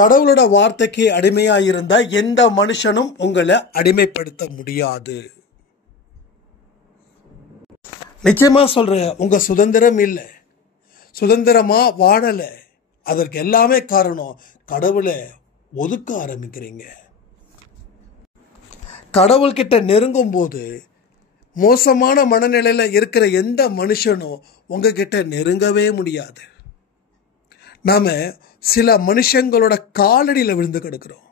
கடவுளோட வார்த்தைக்கு அடிமையாயிருந்தா எந்த மனுஷனும் உங்களை அடிமைப்படுத்த முடியாது. நிச்சயமா சொல்றேன், உங்க சுதந்திரம் இல்லை, சுதந்திரமா வாழல. அதற்கு எல்லாமே காரணம் கடவுளை ஒதுக்க ஆரம்பிக்கிறீங்க. கடவுள்கிட்ட நெருங்கும் போது மோசமான மனநிலையில இருக்கிற எந்த மனுஷனும் உங்ககிட்ட நெருங்கவே முடியாது. நாம சில மனுஷங்களோட காலடியில் விழுந்து கிடக்கிறோம்.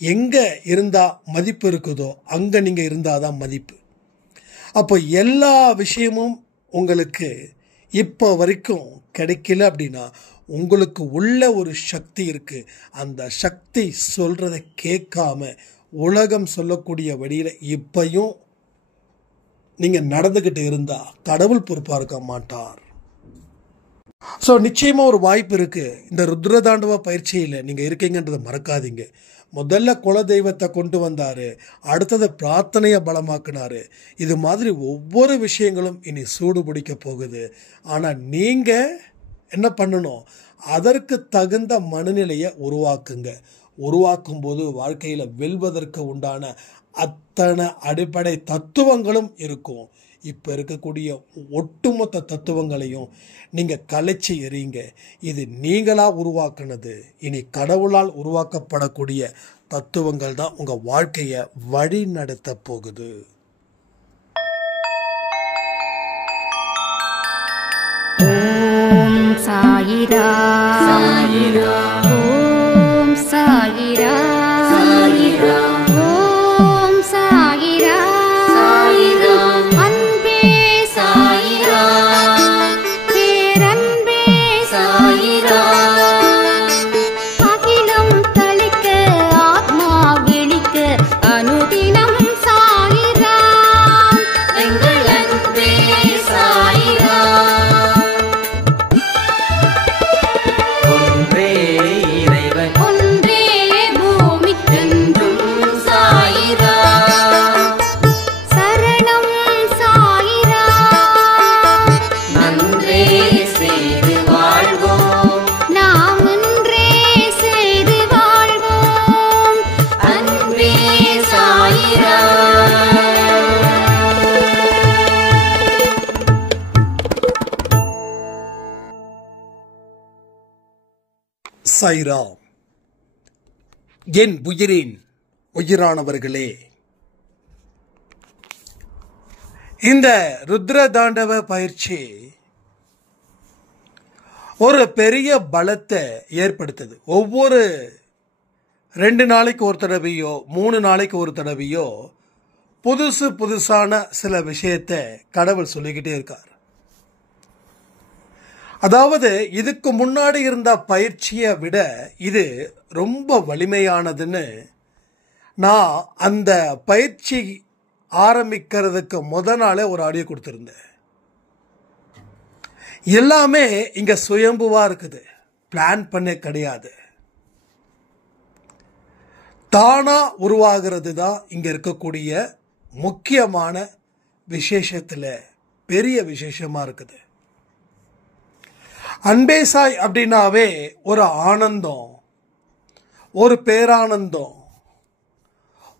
எங்க இருந்தா மதிப்பு இருக்குதோ அங்க நீங்க இருந்தாதான் மதிப்பு. அப்போ எல்லா விஷயமும் உங்களுக்கு இப்போ வரைக்கும் கிடைக்கல அப்படின்னா உங்களுக்கு உள்ள ஒரு சக்தி இருக்கு. அந்த சக்தி சொல்றதை கேட்காம உலகம் சொல்லக்கூடிய வழியில இப்பையும் நீங்க நடந்துகிட்டு இருந்தா கடவுள் பொறுப்பா இருக்க மாட்டார். ஸோ நிச்சயமா ஒரு வாய்ப்பு இருக்கு. இந்த ருத்ரதாண்டவ பயிற்சியில் நீங்க இருக்கீங்கன்றதை மறக்காதீங்க. முதல்ல குல தெய்வத்தை கொண்டு வந்தாரு, அடுத்தது பிரார்த்தனையை பலமாக்குனாரு. இது மாதிரி ஒவ்வொரு விஷயங்களும் இனி சூடு பிடிக்க போகுது. ஆனா நீங்க என்ன பண்ணணும்? அதற்கு தகுந்த மனநிலையை உருவாக்குங்க. உருவாக்கும் போது வாழ்க்கையில வெல்வதற்கு உண்டான அத்தனை அடிப்படை தத்துவங்களும் இருக்கும். இப்ப இருக்கக்கூடிய ஒட்டுமொத்த தத்துவங்களையும் நீங்க கலைச்சி எறிங்க. இது நீங்களா உருவாக்குனது. இனி கடவுளால் உருவாக்கப்படக்கூடிய தத்துவங்கள் தான் உங்க வாழ்க்கையை வழி நடத்த போகுது. ஓம் சாயிரா சாயிரா, ஓம் சாயிரா சாயிரா, ஓம் சாயிரா சாயிரா, அன்பே சாயிரா, பேரன்பே சாயிரா, அகிலம் தளிக்க ஆத்மா விழிக்க அனுதினம் சாயிரா, எங்கள் அன்பே சாயிரா. ஒன்றே பூமிக்கென்றும் சாயிரா, சரணம் சாயிரா, நன்றே செய்து வாழ்வோம், நாம் ஒன்றே செய்து வாழ்வோம், அன்பே சாயிரா. சாய்ராம். என் உயிரின் உயிரானவர்களே, இந்த ருத்ரதாண்டவ பயிற்சி ஒரு பெரிய பலத்தை ஏற்படுத்துது. ஒவ்வொரு 2 நாளைக்கு ஒரு தடவையோ 3 நாளைக்கு ஒரு தடவையோ புதுசான சில விஷயத்தை கடவுள் சொல்லிக்கிட்டே இருக்கார். அதாவது இதுக்கு முன்னாடி இருந்த பயிற்சியை விட இது ரொம்ப வலிமையானதுன்னு நான் அந்த பயிற்சி ஆரம்பிக்கிறதுக்கு நாளே ஒரு ஆடியோ கொடுத்திருந்தேன். எல்லாமே இங்க சுயம்புவா இருக்குது, பிளான் பண்ண கிடையாது. தானா உருவாகிறது தான் இங்க இருக்கக்கூடிய முக்கியமான விசேஷத்துல பெரிய விசேஷமா இருக்குது. அன்பேசாய் அப்படின்னாவே ஒரு ஆனந்தம், ஒரு பேரானந்தம்,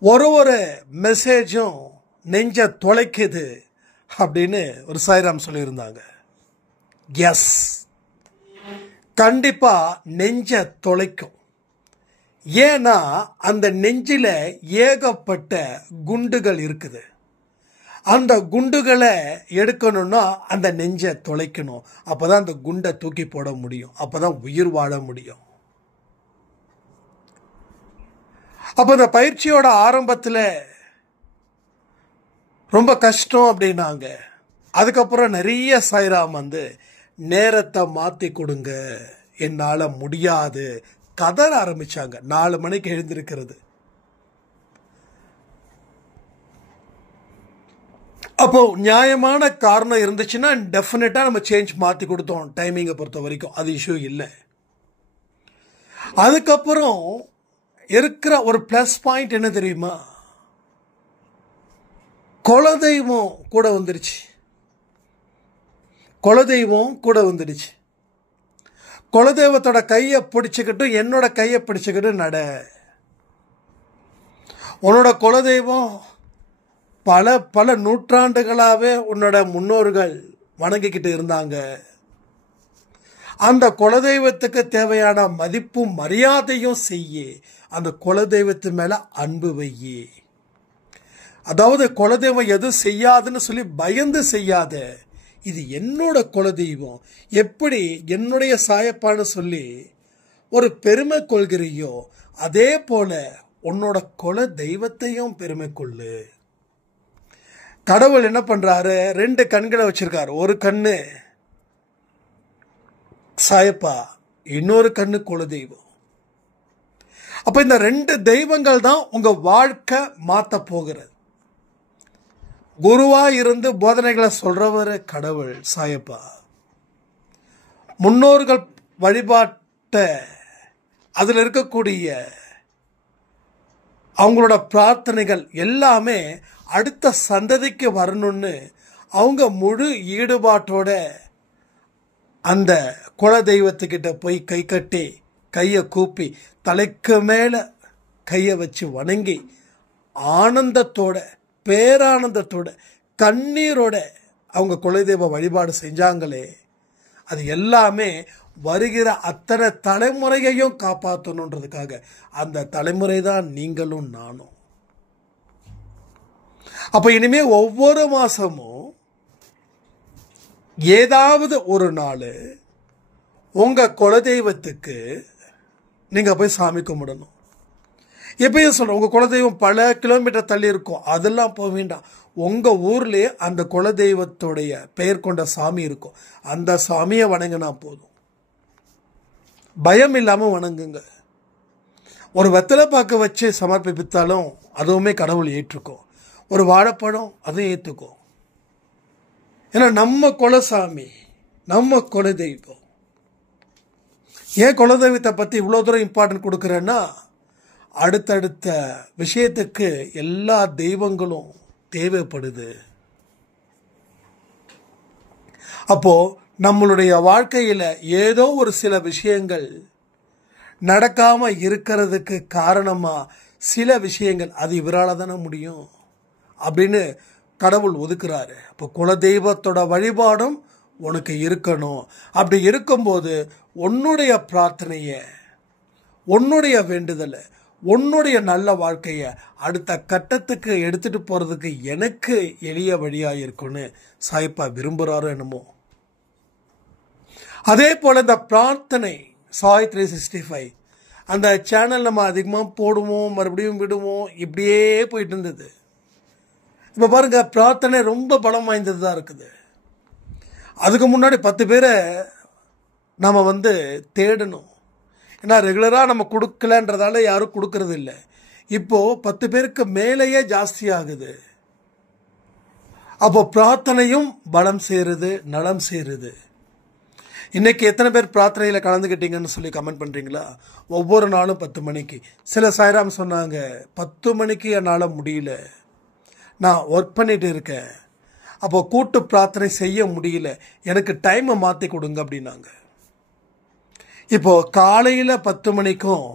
ஒரு மெசேஜும் நெஞ்ச தொலைக்குது அப்படின்னு ஒரு சாய்ராம் சொல்லியிருந்தாங்க. எஸ், கண்டிப்பா நெஞ்ச தொலைக்கும். ஏன்னா அந்த நெஞ்சில ஏகப்பட்ட குண்டுகள் இருக்குது. அந்த குண்டுகளை எடுக்கணும்னா அந்த நெஞ்சை தொலைக்கணும். அப்பதான் அந்த குண்டை தூக்கி போட முடியும். அப்பதான் உயிர் வாழ முடியும். அப்ப இந்த பயிற்சியோட ஆரம்பத்தில் ரொம்ப கஷ்டம் அப்படின்னாங்க. அதுக்கப்புறம் நிறைய சாய்ராம் நேரத்தை மாத்தி கொடுங்க, என்னால முடியாது கதற ஆரம்பிச்சாங்க. 4 மணிக்கு எழுந்திருக்கிறது. அப்போ நியாயமான காரணம் இருந்துச்சுன்னா டெஃபினட்டா நம்ம சேஞ்ச் மாத்தி கொடுத்தோம். டைமிங்கை பொறுத்த வரைக்கும் அது இஷ்யூ இல்லை. அதுக்கப்புறம் இருக்கிற ஒரு பிளஸ் பாயிண்ட் என்ன தெரியுமா? குலதெய்வம் கூட வந்துடுச்சு. குலதெய்வம் கூட வந்துடுச்சு. குலதெய்வத்தோட கையை பிடிச்சிக்கிட்டு என்னோட கையை பிடிச்சிக்கிட்டு நட. உன்னோட குலதெய்வம் பல பல நூற்றாண்டுகளாகவே உன்னோட முன்னோர்கள் வணங்கிக்கிட்டு இருந்தாங்க. அந்த குலதெய்வத்துக்கு தேவையான மதிப்பும் மரியாதையும் செய்ய. அந்த குலதெய்வத்து மேலே அன்பு வையே. அதாவது குலதெய்வம் எதுவும் செய்யாதுன்னு சொல்லி பயந்து செய்யாத. இது என்னோட குலதெய்வம், எப்படி என்னுடைய சாயப்பான்னு சொல்லி ஒரு பெருமை கொள்கிறியோ அதே போல உன்னோட குல தெய்வத்தையும் பெருமை கொள்ளு. கடவுள் என்ன பண்றாரு, 2 கண்களை வச்சிருக்காரு. ஒரு கண்ணு சாயப்பா, இன்னொரு கண்ணு குலதெய்வம். அப்ப இந்த 2 தெய்வங்கள் தான் உங்க வாழ்க்கை மாத்த போகிறது. குருவா இருந்து போதனைகளை சொல்றவர் கடவுள் சாயப்பா. முன்னோர்கள் வழிபாட்ட அதில் இருக்கக்கூடிய அவங்களோட பிரார்த்தனைகள் எல்லாமே அடுத்த சந்ததிக்கு வரணும்னு அவங்க முழு ஈடுபாட்டோட அந்த குல தெய்வத்துக்கிட்ட போய் கை கட்டி கையை கூப்பி தலைக்கு மேலே கையை வச்சு வணங்கி ஆனந்தத்தோட பேரானந்தத்தோட கண்ணீரோட அவங்க குலதெய்வ வழிபாடு செஞ்சாங்களே, அது எல்லாமே வருகிற அத்தனை தலைமுறையையும் காப்பாற்றணுன்றதுக்காக. அந்த தலைமுறை தான் நீங்களும் நானும். அப்ப இனிமே ஒவ்வொரு மாசமும் ஏதாவது ஒரு நாள் உங்க குலதெய்வத்துக்கு நீங்க போய் சாமி கும்பிடணும். எப்பயும் சொல்றேன், உங்க குலதெய்வம் பல கிலோமீட்டர் தள்ளி இருக்கும், அதெல்லாம் போக வேண்டாம். உங்க ஊர்லயே அந்த குலதெய்வத்துடைய பெயர் கொண்ட சாமி இருக்கும், அந்த சாமியை வணங்கினா போதும். பயம் இல்லாம வணங்குங்க. ஒரு வெத்தலை பாக்க வச்சு சமர்ப்பித்தாலும் அதுவுமே கடவுள் ஏற்றுக்கும். ஒரு வாழைப்பழம் அதுவும் ஏற்றுக்கும். ஏன்னா நம்ம குலசாமி, நம்ம குலதெய்வம். ஏன் குலதெய்வத்தை பத்தி இவ்வளவு தூரம் இம்பார்ட்டன்ட் கொடுக்குறேன்னா, அடுத்தடுத்த விஷயத்துக்கு எல்லா தெய்வங்களும் தேவைப்படுது. அப்போ நம்மளுடைய வாழ்க்கையில ஏதோ ஒரு சில விஷயங்கள் நடக்காம இருக்கிறதுக்கு காரணமா சில விஷயங்கள் அது இவரால தானே முடியும் அப்படின்னு கடவுள் ஒதுக்குறாரு. அப்போ குலதெய்வத்தோட வழிபாடும் உனக்கு இருக்கணும். அப்படி இருக்கும்போது உன்னுடைய பிரார்த்தனைய, உன்னுடைய வேண்டுதலை, உன்னுடைய நல்ல வாழ்க்கைய அடுத்த கட்டத்துக்கு எடுத்துட்டு போறதுக்கு எனக்கு எளிய வழியா இருக்குன்னு சாயப்பா விரும்புறாரோ என்னமோ. அதே போல இந்த பிரார்த்தனை சாய் 365 அந்த சேனல் நம்ம அதிகமாக போடுவோம், மறுபடியும் விடுவோம், இப்படியே போயிட்டு இருந்தது. இப்போ பாருங்க, பிரார்த்தனை ரொம்ப பலம் வாய்ந்தது தான் இருக்குது. அதுக்கு முன்னாடி 10 பேரை நாம் தேடணும். ஏன்னா ரெகுலராக நம்ம கொடுக்கலன்றதால யாரும் கொடுக்கறது இல்லை. இப்போ 10 பேருக்கு மேலேயே ஜாஸ்தி ஆகுது. அப்போ பிரார்த்தனையும் பலம் சேருது, நலம் சேருது. இன்னைக்கு எத்தனை பேர் பிரார்த்தனையில் கலந்துக்கிட்டீங்கன்னு சொல்லி கமெண்ட் பண்ணுறீங்களா? ஒவ்வொரு நாளும் 10 மணிக்கு. சில சாய்ராம் சொன்னாங்க 10 மணிக்கு என்னால் முடியல, நான் ஒர்க் பண்ணிட்டு இருக்கேன், அப்போ கூட்டு பிரார்த்தனை செய்ய முடியல, எனக்கு டைமை மாற்றி கொடுங்க அப்படின்னாங்க. இப்போ காலையில் 10 மணிக்கும்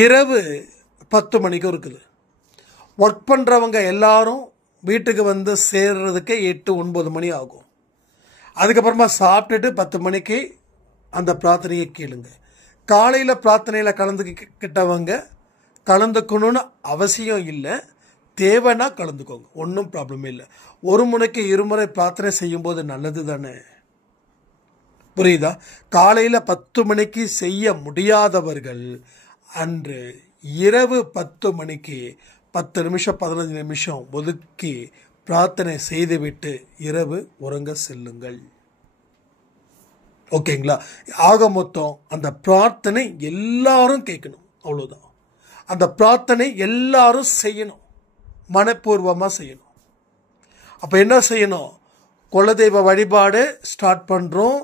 இரவு 10 மணிக்கும் இருக்குது. ஒர்க் பண்ணுறவங்க எல்லாரும் வீட்டுக்கு சேர்றதுக்கு 8-9 மணி ஆகும். அதுக்கப்புறமா சாப்பிட்டுட்டு 10 மணிக்கு அந்த பிரார்த்தனையை கேளுங்க. காலையில் பிரார்த்தனையில் கலந்துக்கிட்டவங்க கலந்துக்கணும்னு அவசியம் இல்லை, தேவைன்னா கலந்துக்கோங்க, ஒன்றும் ப்ராப்ளம் இல்லை. 1 முறைக்கு 2 முறை பிரார்த்தனை செய்யும்போது நல்லது தானே, புரியுதா? காலையில் 10 மணிக்கு செய்ய முடியாதவர்கள் அன்று இரவு 10 மணிக்கு 10 நிமிஷம் 15 நிமிஷம் ஒதுக்கி பிரார்த்தனை செய்துவிட்டு இரவு உறங்க செல்லுங்கள். ஓகேங்களா? ஆக மொத்தம் அந்த பிரார்த்தனை எல்லாரும் கேட்கணும், அவ்வளோதான். அந்த பிரார்த்தனை எல்லாரும் செய்யணும், மனப்பூர்வமாக செய்யணும். அப்போ என்ன செய்யணும்? குலதெய்வ வழிபாடு ஸ்டார்ட் பண்ணுறோம்,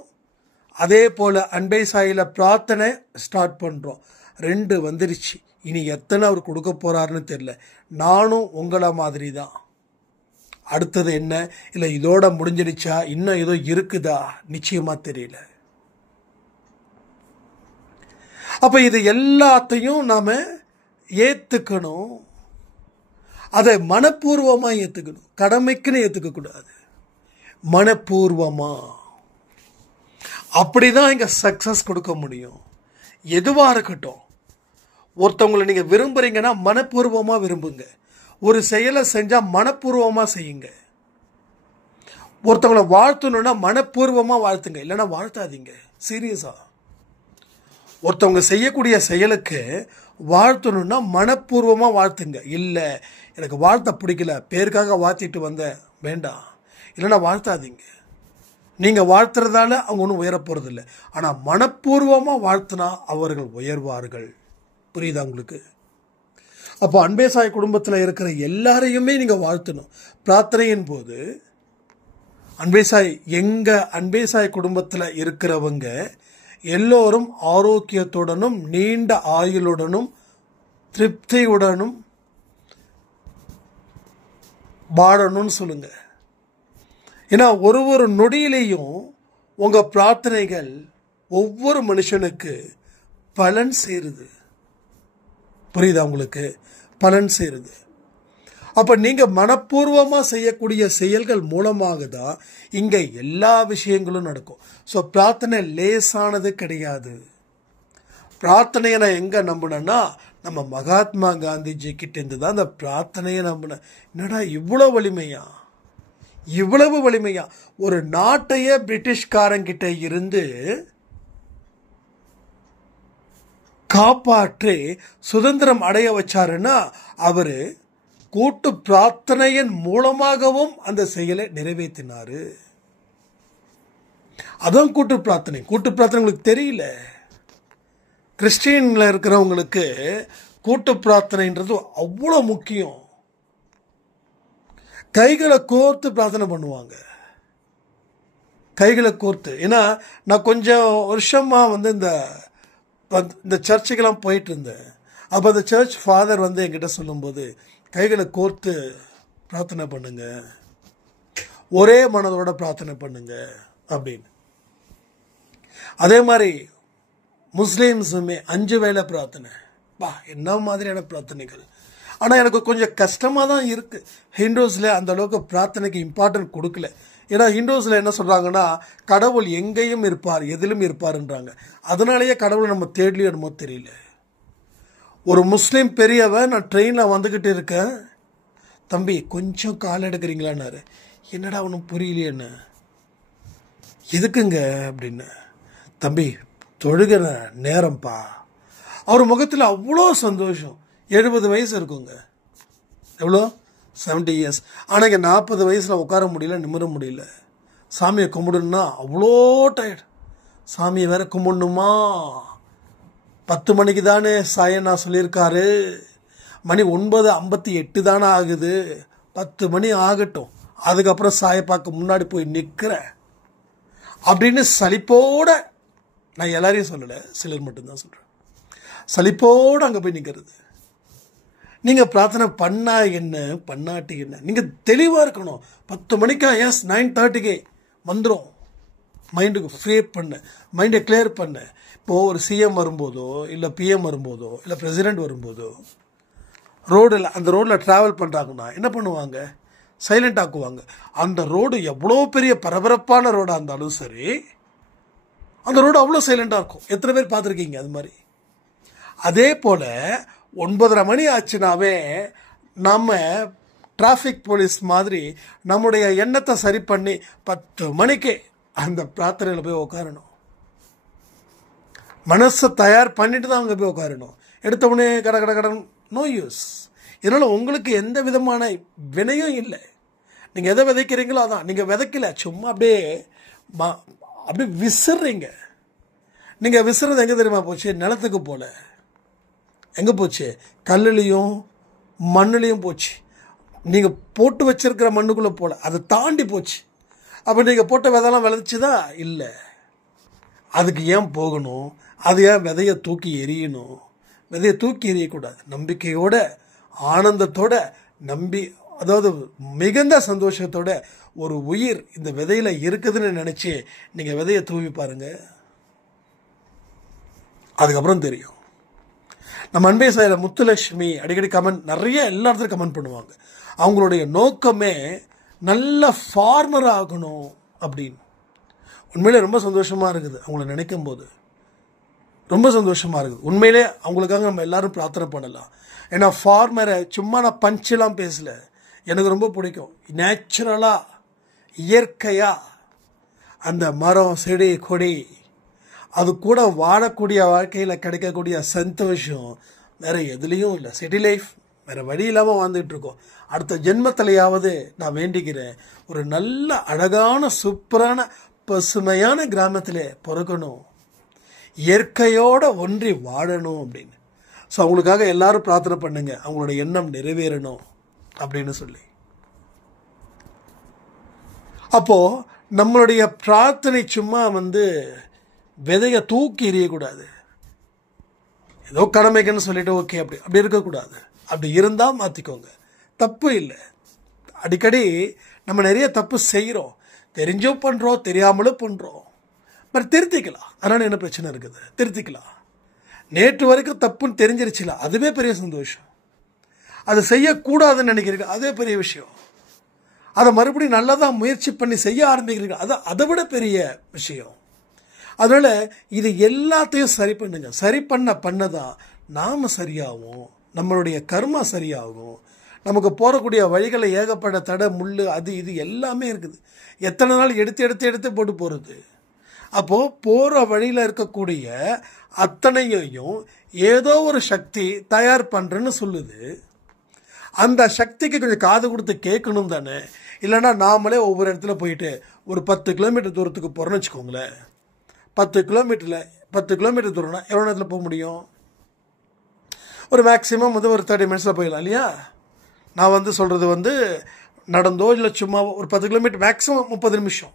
அதே போல் அன்பை சாயில பிரார்த்தனை ஸ்டார்ட் பண்ணுறோம். 2 வந்துருச்சு. இனி எத்தனை அவர் கொடுக்க போகிறாருன்னு தெரியல. நானும் உங்களை மாதிரி தான். அடுத்தது என்ன, இல்லை இதோட முடிஞ்சிடுச்சா, இன்னும் ஏதோ இருக்குதா, நிச்சயமா தெரியல. அப்ப இது எல்லாத்தையும் நாம ஏத்துக்கணும். அதை மனப்பூர்வமா ஏத்துக்கணும். கடமைக்குன்னு ஏத்துக்க கூடாது, மனப்பூர்வமா. அப்படிதான் இங்க சக்சஸ் கொடுக்க முடியும். எதுவா இருக்கட்டும், ஒருத்தவங்களை நீங்க விரும்புறீங்கன்னா மனப்பூர்வமா விரும்புங்க. ஒரு செயலை செஞ்சா மனப்பூர்வமா செய்யுங்க. ஒருத்தவங்களை வாழ்த்தணும்னா மனப்பூர்வமா வாழ்த்துங்க, இல்லைன்னா வாழ்த்தாதீங்க. சீரியஸா ஒருத்தவங்க செய்யக்கூடிய செயலுக்கு வாழ்த்தணும்னா மனப்பூர்வமா வாழ்த்துங்க. இல்லை எனக்கு வாழ்த்த பிடிக்கல, பேருக்காக வாழ்த்திட்டு வந்தேன், வேண்டாம், இல்லைன்னா வாழ்த்தாதீங்க. நீங்க வாழ்த்துறதால அவங்க ஒன்றும் உயர போறது இல்லை. ஆனா மனப்பூர்வமா வாழ்த்தினா அவர்கள் உயர்வார்கள். புரியுதா உங்களுக்கு? அப்போ அன்பேசாய் குடும்பத்தில் இருக்கிற எல்லாரையுமே நீங்க வாழ்த்தணும். பிரார்த்தனையின் போது அன்பேசாய், எங்க அன்பேசாய் குடும்பத்தில் இருக்கிறவங்க எல்லோரும் ஆரோக்கியத்துடனும் நீண்ட ஆயுளுடனும் திருப்தியுடனும் வாழணும்னு சொல்லுங்க. ஏன்னா ஒரு நொடியிலையும் உங்க பிரார்த்தனைகள் ஒவ்வொரு மனுஷனுக்கு பலன் சேருது. புரியுதா உங்களுக்கு? பலன் சேருது. அப்ப நீங்க மனப்பூர்வமா செய்யக்கூடிய செயல்கள் மூலமாக தான் இங்க எல்லா விஷயங்களும் நடக்கும். ஸோ பிரார்த்தனை லேசானது கிடையாது. பிரார்த்தனையை நான் எங்க நம்பினேன்னா, நம்ம மகாத்மா காந்திஜி கிட்ட இருந்து தான் அந்த பிரார்த்தனையை நம்பினேன். என்னடா இவ்வளவு வலிமையா, இவ்வளவு வலிமையா, ஒரு நாட்டையே பிரிட்டிஷ்காரங்கிட்ட இருந்து காப்பாற்றி சுதந்திரம் அடைய வச்சாருன்னா அவரு கூட்டு பிரார்த்தனையின் மூலமாகவும் அந்த செயலை நிறைவேற்றினாரு. அதான் கூட்டு பிரார்த்தனை. கூட்டு பிரார்த்தனை உங்களுக்கு தெரியல. கிறிஸ்டியன்ல இருக்கிறவங்களுக்கு கூட்டு பிரார்த்தனைன்றது அவ்வளோ முக்கியம். கைகளை கோர்த்து பிரார்த்தனை பண்ணுவாங்க, கைகளை கோர்த்து. ஏன்னா நான் கொஞ்சம் வருஷமா இந்த சர்ச்சுக்கெல்லாம் போயிட்டு இருந்தேன். அப்போ அந்த சர்ச் ஃபாதர் என்கிட்ட சொல்லும்போது, கைகளை கோர்த்து பிரார்த்தனை பண்ணுங்க, ஒரே மனதோட பிரார்த்தனை பண்ணுங்க அப்படின்னு. அதே மாதிரி முஸ்லீம்ஸுமே 5 வேளை பிரார்த்தனை. என்ன மாதிரியான பிரார்த்தனைகள். ஆனால் எனக்கு கொஞ்சம் கஷ்டமாக தான் இருக்கு. ஹிந்துஸில் அந்த அளவுக்கு பிரார்த்தனைக்கு இம்பார்ட்டன்ட் கொடுக்கல. ஏன்னா ஹிந்துஸில் என்ன சொல்கிறாங்கன்னா, கடவுள் எங்கேயும் இருப்பார், எதிலும் இருப்பார்ன்றாங்க. அதனாலேயே கடவுளை நம்ம தேடலையோ என்னமோ தெரியல. ஒரு முஸ்லீம் பெரியவன், நான் ட்ரெயினில் வந்துக்கிட்டு இருக்கேன், தம்பி கொஞ்சம் கால் எடுக்கிறீங்களான்னாரு. என்னடா ஒன்றும் புரியலையேன்னு. எதுக்குங்க அப்படின்னு. தம்பி தொழுகிற நேரம்ப்பா. அவர் முகத்தில் அவ்வளோ சந்தோஷம். 70 வயசு இருக்குங்க. எவ்வளோ? 70 இயர்ஸ். ஆனால் இங்கே 40 வயசில் உட்கார முடியல, நிமிர முடியல. சாமியை கும்பிடணுன்னா அவ்வளோ டயர்டு. சாமியை வேற கும்பிடணுமா? 10 மணிக்கு தானே சாயண்ணா சொல்லியிருக்காரு, மணி 9:58 தானே ஆகுது, 10 மணி ஆகட்டும், அதுக்கப்புறம் சாயை பார்க்க முன்னாடி போய் நிற்கிறேன் அப்படின்னு சலிப்போட, நான் எல்லாரையும் சொல்லலை, சிலர் மட்டும்தான் சொல்கிறேன், சலிப்போடு அங்கே போய் நிற்கிறது. நீங்கள் பிரார்த்தனை பண்ணா என்ன, பண்ணாட்டி என்ன, நீங்கள் தெளிவாக இருக்கணும். 10 மணிக்கா, எஸ் 9:30 வந்துடும். மைண்டுக்கு ஃப்ரீ பண்ண, மைண்டை கிளியர் பண்ண. இப்போது ஒரு சிஎம் வரும்போதோ, இல்லை பிஎம் வரும்போதோ, இல்லை பிரசிடெண்ட் வரும்போதோ, அந்த ரோடில் ட்ராவல் பண்ணுறாங்கன்னா என்ன பண்ணுவாங்க? சைலண்ட் ஆக்குவாங்க. அந்த ரோடு எவ்வளோ பெரிய பரபரப்பான ரோடாக இருந்தாலும் சரி, அந்த ரோடு அவ்வளோ சைலண்டாக இருக்கும். எத்தனை பேர் பார்த்துருக்கீங்க அது மாதிரி? அதே போல் 9:30 மணி ஆச்சுனாவே நம்ம டிராஃபிக் போலீஸ் மாதிரி நம்முடைய எண்ணத்தை சரி பண்ணி 10 மணிக்கு அந்த பிரார்த்தனையில் போய் உட்காரணும். மனசை தயார் பண்ணிட்டு தான் அங்கே போய் உட்காரணும். எடுத்த உடனே கடன் நோ யூஸ். இதனால் உங்களுக்கு எந்த விதமான வினையும் இல்லை. நீங்கள் எதை விதைக்கிறீங்களோ அதான். நீங்கள் விதைக்கல, சும்மா அப்படியே விசிறீங்க. நீங்கள் விசிறது எங்கே தெரியுமா போச்சு? நிலத்துக்கு போல. எங்கே போச்சு? கல்லுலேயும் மண்ணுலேயும் போச்சு. நீங்கள் போட்டு வச்சிருக்கிற மண்ணுக்குள்ளே போல, அதை தாண்டி போச்சு. அப்போ நீங்கள் போட்ட விதைலாம் விளைச்சிதா? இல்லை. அதுக்கு ஏன் போகணும்? அது ஏன் விதையை தூக்கி எறியணும்? விதையை தூக்கி எறியக்கூடாது. நம்பிக்கையோட, ஆனந்தத்தோட, அதாவது மிகுந்த சந்தோஷத்தோட ஒரு உயிர் இந்த விதையில இருக்குதுன்னு நினைச்சு நீங்க விதையை தூவி பாருங்க, அதுக்கப்புறம் தெரியும். நம்ம அன்பே சாயில முத்துலட்சுமி அடிக்கடி கமெண்ட், நிறைய எல்லா இடத்துலையும் கமெண்ட் பண்ணுவாங்க. அவங்களுடைய நோக்கமே நல்ல ஃபார்மர் ஆகணும் அப்படின்னு. உண்மையிலே ரொம்ப சந்தோஷமா இருக்குது அவங்கள நினைக்கும் போது, ரொம்ப சந்தோஷமா இருக்குது. உண்மையிலே அவங்களுக்காக நம்ம எல்லாரும் பிரார்த்தனை பண்ணலாம். ஏன்னா ஃபார்மரை சும்மா நான் பஞ்செல்லாம் பேசல, எனக்கு ரொம்ப பிடிக்கும். நேச்சுரலா இயற்கையா அந்த மரம் செடி கொடி அது கூட வாழக்கூடிய வாழ்க்கையில் கிடைக்கக்கூடிய சந்தோஷம் வேற எதுலேயும் இல்லை. சிட்டி லைஃப் வேற வழி இல்லாமல் வாழ்ந்துட்டு இருக்கோம். அடுத்த ஜென்மத்திலையாவது நான் வேண்டிக்கிறேன், ஒரு நல்ல அழகான சூப்பரான பசுமையான கிராமத்தில் பிறக்கணும், இயற்கையோட ஒன்றி வாழணும் அப்படின்னு. ஸோ அவங்களுக்காக எல்லாரும் பிரார்த்தனை பண்ணுங்க, அவங்களோட எண்ணம் நிறைவேறணும் அப்படின்னு சொல்லி. அப்போ நம்மளுடைய பிரார்த்தனை சும்மா விதைய தூக்கி எறியக்கூடாது. ஏதோ கடமைக்குன்னு சொல்லிட்டு ஓகே அப்படி இருக்கக்கூடாது. அப்படி இருந்தால் மாற்றிக்கோங்க, தப்பு இல்லை. அடிக்கடி நம்ம நிறைய தப்பு செய்கிறோம், தெரிஞ்சும் பண்ணுறோம் தெரியாமலும் பண்ணுறோம். பட் திருத்திக்கலாம், அதனால் என்ன பிரச்சனை இருக்குது, திருத்திக்கலாம். நேற்று வரைக்கும் தப்புன்னு தெரிஞ்சிருச்சுல, அதுவே பெரிய சந்தோஷம். அது செய்யக்கூடாதுன்னு நினைக்கிறீங்க, அதே பெரிய விஷயம். அதை மறுபடியும் நல்லதாக முயற்சி பண்ணி செய்ய ஆரம்பிக்கிறீங்க, அதை விட பெரிய விஷயம். அதனால இது எல்லாத்தையும் சரி பண்ணுங்க. சரி பண்ணதான் நாம சரியாகும், நம்மளுடைய கர்மா சரியாகும். நமக்கு போறக்கூடிய வழிகளை ஏகப்பட்ட தடை முள்ளு அது இது எல்லாமே இருக்குது. எத்தனை நாள் எடுத்து போட்டு போறது. அப்போ போற வழியில இருக்கக்கூடிய அத்தனையையும் ஏதோ ஒரு சக்தி தயார் பண்றேன்னு சொல்லுது. அந்த சக்திக்கு கொஞ்சம் காது கொடுத்து கேட்கணும் தானே. இல்லைன்னா நாமளே ஒவ்வொரு இடத்துல போயிட்டு ஒரு 10 கிலோமீட்டர் தூரத்துக்கு போறோம்னு வச்சுக்கோங்களேன். 10 கிலோமீட்டர் தூரம்னா எவ்வளோ நேரத்தில் போக முடியும்? ஒரு மேக்ஸிமம் ஒரு 30 மினிட்ஸில் போயிடலாம் இல்லையா? நான் சொல்கிறது நடந்தோ இல்லை சும்மா ஒரு 10 கிலோமீட்டர் மேக்ஸிமம் 30 நிமிஷம்.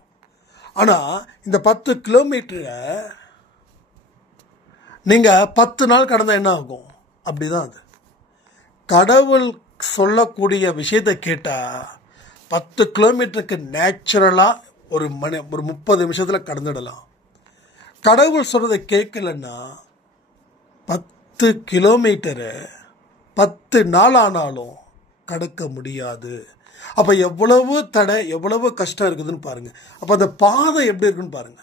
ஆனால் இந்த 10 கிலோமீட்டரை நீங்கள் 10 நாள் கடந்தால் என்ன ஆகும்? அப்படிதான் அது. கடவுள் சொல்லக்கூடிய விஷயத்தை கேட்டால் 10 கிலோமீட்டருக்கு நேச்சுரலாக ஒரு 30 நிமிஷத்தில் கடந்துடலாம். கடவுள் சொல்றதை கேட்கலன்னா 10 கிலோமீட்டரை 10 நாள் ஆனாலும் கடக்க முடியாது. அப்ப எவ்வளவு தடை, எவ்வளவு கஷ்டம் இருக்குதுன்னு பாருங்க. அப்ப அந்த பாதை எப்படி இருக்குன்னு பாருங்க.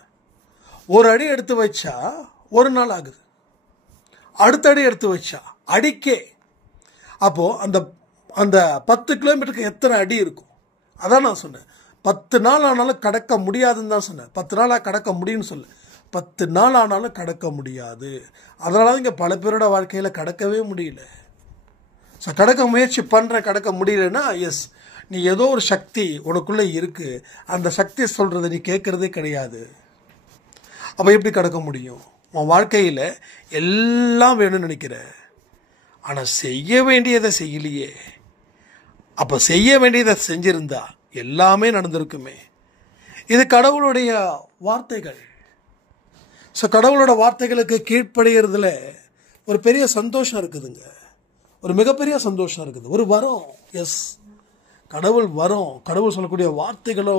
ஒரு அடி எடுத்து வச்சா ஒரு நாள் ஆகுது, அடுத்த அடி எடுத்து வச்சா அடிக்கே. அப்போ அந்த 10 கிலோமீட்டருக்கு எத்தனை அடி இருக்கும்? அதான் நான் சொன்னேன். 10 நாள் ஆனாலும் கடக்க முடியாதுன்னு தான் சொன்னேன். 10 நாளாக கடக்க முடியும்னு சொல்லு. 10 நாள் ஆனாலும் கடக்க முடியாது. அதனால இங்கே பல பேரோட வாழ்க்கையில் கடக்கவே முடியல. ஸோ கடக்க முயற்சி பண்ணுறேன், கடக்க முடியலன்னா எஸ், நீ ஏதோ ஒரு சக்தி உனக்குள்ளே இருக்கு, அந்த சக்தி சொல்கிறத நீ கேட்குறதே கிடையாது. அப்போ எப்படி கடக்க முடியும்? உன் வாழ்க்கையில் எல்லாம் வேணும்னு நினைக்கிற, ஆனால் செய்ய வேண்டியதை செய்யலையே. அப்போ செய்ய வேண்டியதை செஞ்சிருந்தா எல்லாமே நடந்திருக்குமே. இது கடவுளுடைய வார்த்தைகள். ஸோ கடவுளோட வார்த்தைகளுக்கு கீழ்ப்படுகிறதுல ஒரு பெரிய சந்தோஷம் இருக்குதுங்க, ஒரு மிகப்பெரிய சந்தோஷம் இருக்குது, ஒரு வரம். எஸ், கடவுள் வரம். கடவுள் சொல்லக்கூடிய வார்த்தைகளோ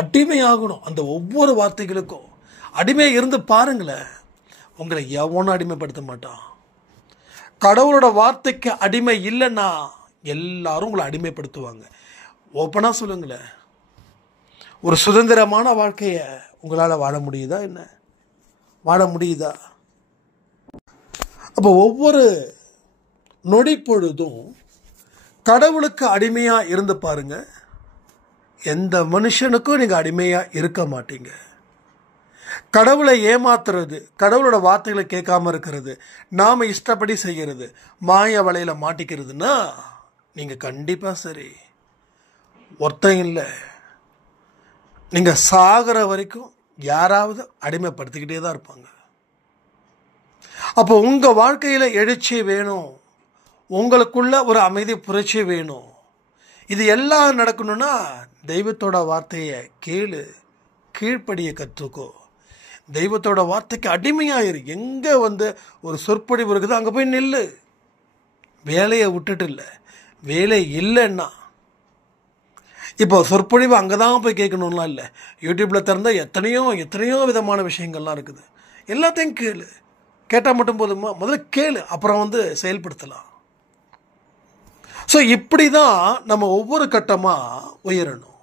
அடிமையாகணும். அந்த ஒவ்வொரு வார்த்தைகளுக்கும் அடிமை இருந்து பாருங்களேன், உங்களை எவனும் அடிமைப்படுத்த மாட்டான். கடவுளோட வார்த்தைக்கு அடிமை இல்லைன்னா எல்லாரும் உங்களை அடிமைப்படுத்துவாங்க. ஓப்பனாக சொல்லுங்களேன், ஒரு சுதந்திரமான வாழ்க்கையை உங்களால் வாழ முடியுதா? என்ன வாழ முடியுதா? அப்போ ஒவ்வொரு நொடி பொழுதும் கடவுளுக்கு அடிமையாக இருந்து பாருங்க, எந்த மனுஷனுக்கும் நீங்கள் அடிமையாக இருக்க மாட்டீங்க. கடவுளை ஏமாத்துறது, கடவுளோட வார்த்தைகளை கேட்காம இருக்கிறது, நாம இஷ்டப்படி செய்கிறது, மாய வலையில மாட்டிக்கிறதுனா நீங்கள் கண்டிப்பாக சரி ஒருத்தன் இல்லை, நீங்கள் சாகிற வரைக்கும் யாராவது அடிமைப்படுத்திக்கிட்டே தான் இருப்பாங்க. அப்போ உங்கள் வாழ்க்கையில் எழுச்சி வேணும், உங்களுக்குள்ள ஒரு அமைதி புரட்சி வேணும். இது எல்லாம் நடக்கணும்னா தெய்வத்தோட வார்த்தையை கேளு, கீழ்ப்படிய கற்றுக்கோ, தெய்வத்தோட வார்த்தைக்கு அடிமையாயிரு. எங்கே ஒரு சொற்பொழிவு இருக்குது அங்கே போய் நில்லு. வேலையை விட்டுட்டு இல்லை, வேலை இல்லைன்னா, இப்போ சொற்பொழிவு அங்கே தான் போய் கேட்கணும்லாம் இல்லை. யூடியூப்பில் திறந்தால் எத்தனையோ விதமான விஷயங்கள்லாம் இருக்குது. எல்லாத்தையும் கேளு. கேட்டால் மட்டும் போதுமா? முதல்ல கேளு, அப்புறம் செயல்படுத்தலாம். ஸோ இப்படி தான் நம்ம ஒவ்வொரு கட்டமாக உயரணும்.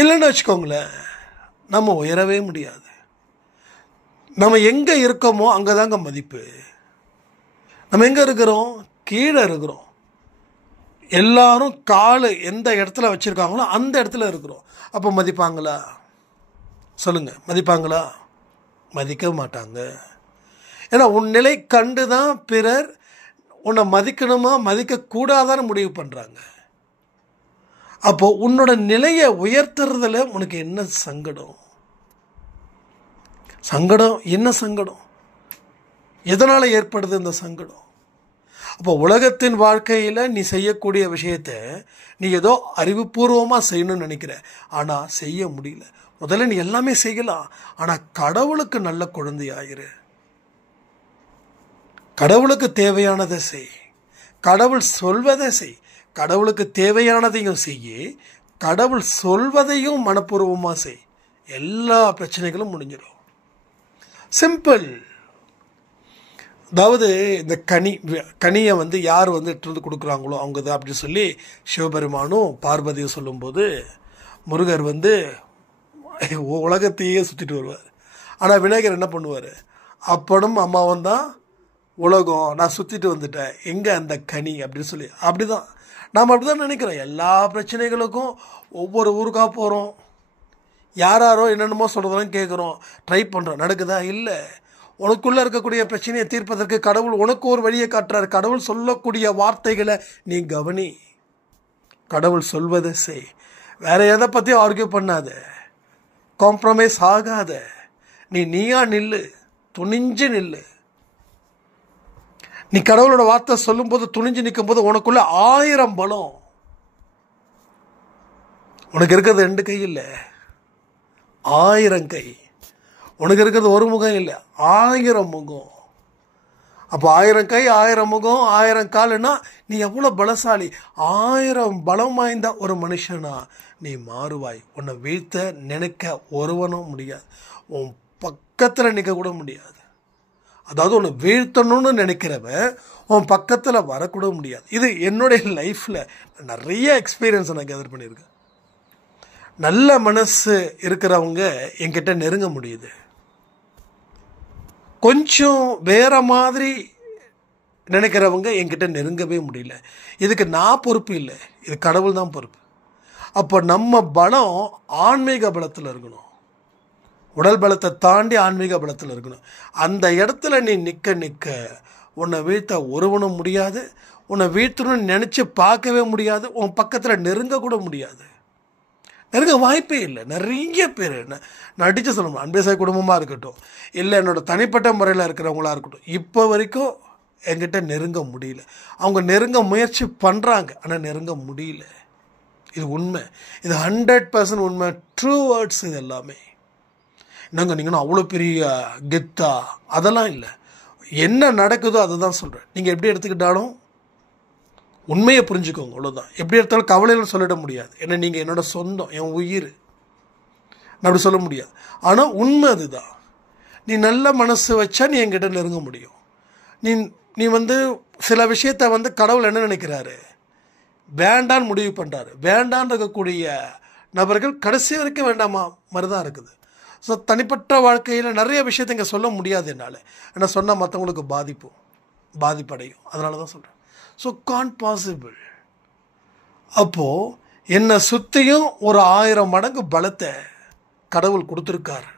இல்லைன்னு வச்சுக்கோங்களேன், நம்ம உயரவே முடியாது. நம்ம எங்கே இருக்கோமோ அங்கே தாங்க மதிப்பு. நம்ம எங்கே இருக்கிறோம்? கீழே இருக்கிறோம். எல்லாரும் கால் எந்த இடத்துல வச்சுருக்காங்களோ அந்த இடத்துல இருக்கிறோம். அப்போ மதிப்பாங்களா? சொல்லுங்கள், மதிப்பாங்களா? மதிக்க மாட்டாங்க. ஏன்னா உன் நிலை கண்டு தான் பிறர் உன்னை மதிக்கணுமா மதிக்கக்கூடாதான்னு முடிவு பண்ணுறாங்க. அப்போது உன்னோட நிலையை உயர்த்துறதுல உனக்கு என்ன சங்கடம்? என்ன சங்கடம்? எதனால் ஏற்படுது இந்த சங்கடம்? அப்போ உலகத்தின் வாழ்க்கையில் நீ செய்யக்கூடிய விஷயத்தை நீ ஏதோ அறிவுபூர்வமாக செய்யணும்னு நினைக்கிற, ஆனால் செய்ய முடியல. முதல்ல நீ எல்லாமே செய்யலாம், ஆனால் கடவுளுக்கு நல்ல குழந்தையாயிரு. கடவுளுக்கு தேவையானதை செய், கடவுள் சொல்வதை செய். கடவுளுக்கு தேவையானதையும் செய்ய, கடவுள் சொல்வதையும் மனப்பூர்வமாக செய். எல்லா பிரச்சனைகளும் முடிஞ்சிடும். சிம்பிள். அதாவது இந்த கனியை யார் எடுத்து கொடுக்குறாங்களோ அவங்க தான் அப்படின்னு சொல்லி சிவபெருமானும் பார்வதியும் சொல்லும்போது, முருகர் உலகத்தையே சுற்றிட்டு வருவார். ஆனால் விநாயகர் என்ன பண்ணுவார்? அப்பனும் அம்மாவும் தான் உலகம், நான் சுற்றிட்டு வந்துட்டேன், எங்கே அந்த கனி அப்படின்னு சொல்லி. அப்படி தான் நாம் அப்படி தான் நினைக்கிறோம். எல்லா பிரச்சனைகளுக்கும் ஒவ்வொரு ஊருக்காக போகிறோம், யாரோ என்னென்னமோ சொல்கிறதெல்லாம் கேட்குறோம், ட்ரை பண்ணுறோம். நடக்குதா? இல்லை. உனக்குள்ளே இருக்கக்கூடிய பிரச்சனையை தீர்ப்பதற்கு கடவுள் உனக்கு ஒரு வழியை காட்டுறாரு. கடவுள் சொல்லக்கூடிய வார்த்தைகளை நீ கவனி, கடவுள் சொல்வதை செய். வேற எதை பற்றியும் ஆர்கியூ பண்ணாத, காம்ப்ரமைஸ் ஆகாத. நீயா நில்லு, துணிஞ்சு நில்லு. நீ கடவுளோட வார்த்தை சொல்லும்போது துணிஞ்சு நிற்கும் போது உனக்குள்ள 1000 பலம். உனக்கு இருக்கிறது 2 கை இல்லை, 1000 கை. உனக்கு இருக்கிறது ஒரு முகம் இல்லை, 1000 முகம். அப்போ 1000 கை, 1000 முகம், 1000 காலுன்னா நீ எவ்வளோ பலசாலி. 1000 பலம் வாய்ந்த ஒரு மனுஷனா நீ மாறுவாய். உன்னை வீழ்த்த நினைக்க ஒருவனும் முடியாது, உன் பக்கத்தில் நிற்க கூட முடியாது. அதாவது உன்னை வீழ்த்தணும்னு நினைக்கிறவன் உன் பக்கத்தில் வரக்கூட முடியாது. இது என்னுடைய லைஃப்பில் நிறைய எக்ஸ்பீரியன்ஸ் நான் கேதர் பண்ணியிருக்கேன். நல்ல மனசு இருக்கிறவங்க என்கிட்ட நெருங்க முடியுது. கொஞ்சம் வேற மாதிரி நினைக்கிறவங்க என்கிட்ட நெருங்கவே முடியல. இதுக்கு நான் பொறுப்பு இல்லை, இது கடவுள் தான் பொறுப்பு. அப்போ நம்ம பலம் ஆன்மீக பலத்தில் இருக்கணும், உடல் பலத்தை தாண்டி ஆன்மீக பலத்தில் இருக்கணும். அந்த இடத்துல நீ நிற்க உன்னை வீழ்த்த ஒருவனும் முடியாது, உன்னை வீழ்த்தணும்னு நினச்சி பார்க்கவே முடியாது, உன் பக்கத்தில் நெருங்க கூட முடியாது, நெருங்க வாய்ப்பே இல்லை. நிறைய பேர் நான் அடித்து சொல்லணும், அன்பேசாய் குடும்பமாக இருக்கட்டும், இல்லை என்னோடய தனிப்பட்ட முறையில் இருக்கிறவங்களா இருக்கட்டும், இப்போ வரைக்கும் என்கிட்ட நெருங்க முடியல. அவங்க நெருங்க முயற்சி பண்ணுறாங்க, ஆனால் நெருங்க முடியல. இது உண்மை, இது 100% உண்மை, ட்ரூ வேர்ட்ஸ். இது எல்லாமே என்னங்க நீங்கள் அவ்வளோ பெரிய கெத்தா அதெல்லாம் இல்லை. என்ன நடக்குதோ அதை தான் சொல்கிறேன். நீங்கள் எப்படி எடுத்துக்கிட்டாலும் உண்மையை புரிஞ்சுக்கோங்க, அவ்வளோதான். எப்படி எடுத்தாலும் கவலையில் சொல்லிட முடியாது. ஏன்னா நீங்கள் என்னோட சொந்தம், என் உயிர், நான் அப்படி சொல்ல முடியாது. ஆனால் உண்மை அதுதான். நீ நல்ல மனசு வச்சா நீ என்கிட்ட நெருங்க முடியும். நீ சில விஷயத்த கடவுள் என்ன நினைக்கிறாரு, வேண்டான்னு முடிவு பண்ணுறாரு. வேண்டான்னு இருக்கக்கூடிய நபர்கள் கடைசி வரைக்கும் வேண்டாமா மாதிரி தான் இருக்குது. ஸோ தனிப்பட்ட வாழ்க்கையில் நிறைய விஷயத்தை இங்கே சொல்ல முடியாது என்னால். ஏன்னா சொன்னால் மற்றவங்களுக்கு பாதிப்படையும். அதனால தான் சொல்கிறேன். So can't possible. அப்போது என்னை சுற்றியும் ஒரு 1000 மடங்கு பலத்தை கடவுள் கொடுத்துருக்காரு.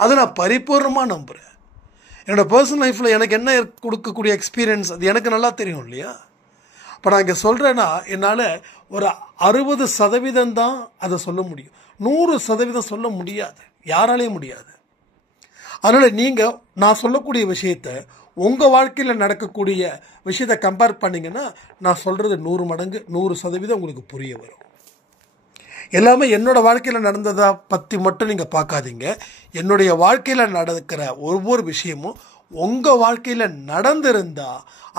அதை நான் பரிபூர்ணமாக நம்புகிறேன். என்னோடய பர்சனல் லைஃப்பில் எனக்கு என்ன கொடுக்கக்கூடிய எக்ஸ்பீரியன்ஸ் அது எனக்கு நல்லா தெரியும் இல்லையா. இப்போ நான் இங்கே சொல்கிறேன்னா என்னால் ஒரு 60% தான் அதை சொல்ல முடியும், 100% சொல்ல முடியாது, யாராலையும் முடியாது. அதனால் நீங்கள் நான் சொல்லக்கூடிய விஷயத்தை உங்கள் வாழ்க்கையில் நடக்கக்கூடிய விஷயத்தை கம்பேர் பண்ணிங்கன்னா நான் சொல்கிறது 100 மடங்கு 100% உங்களுக்கு புரிய வரும். எல்லாமே என்னோடய வாழ்க்கையில் நடந்ததை பற்றி மட்டும் நீங்கள் பார்க்காதீங்க. என்னுடைய வாழ்க்கையில் நடக்கிற ஒவ்வொரு விஷயமும் உங்கள் வாழ்க்கையில் நடந்திருந்தா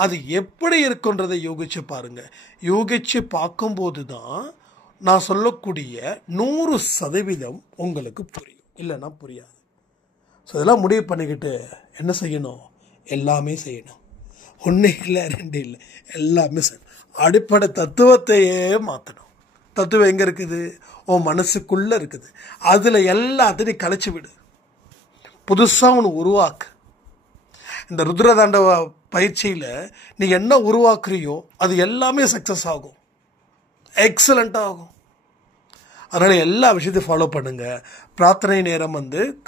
அது எப்படி இருக்குன்றதை யோகிச்சு பாருங்கள். யோகிச்சு பார்க்கும்போது தான் நான் சொல்லக்கூடிய 100% உங்களுக்கு புரியும், இல்லைன்னா புரியாது. ஸோ இதெல்லாம் முடிவு பண்ணிக்கிட்டு என்ன செய்யணும்? எல்லாமே செய்யணும். 1 இல்லை 2 இல்லை, எல்லாமே செய்யணும். அடிப்படை தத்துவத்தையே மாற்றணும். தத்துவம் எங்கே இருக்குது? உன் மனசுக்குள்ளே இருக்குது. அதில் எல்லாத்தையும் கழிச்சு விடு, புதுசாக ஒன்று உருவாக்கு. இந்த ருத்ரதாண்டவ பயிற்சியில் நீ என்ன உருவாக்குறியோ அது எல்லாமே சக்ஸஸ் ஆகும், எக்ஸலண்ட்டாக ஆகும். அதனால் எல்லா விஷயத்தையும் ஃபாலோ பண்ணுங்கள். பிரார்த்தனை நேரம்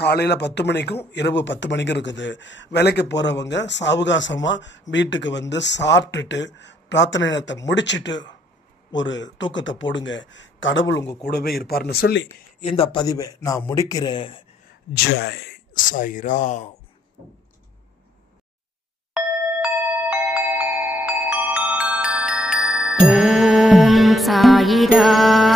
காலையில் 10 மணிக்கும் இரவு 10 மணிக்கும் இருக்குது. வேலைக்கு போகிறவங்க சாவகாசமாக வீட்டுக்கு சாப்பிட்டுட்டு பிரார்த்தனை நேரத்தை முடிச்சுட்டு ஒரு தூக்கத்தை போடுங்க. கடவுள் உங்கள் கூடவே இருப்பார்னு சொல்லி இந்த பதிவை நான் முடிக்கிறேன். ஜெய் சாய்ராம். ஓம் சாயிராம்.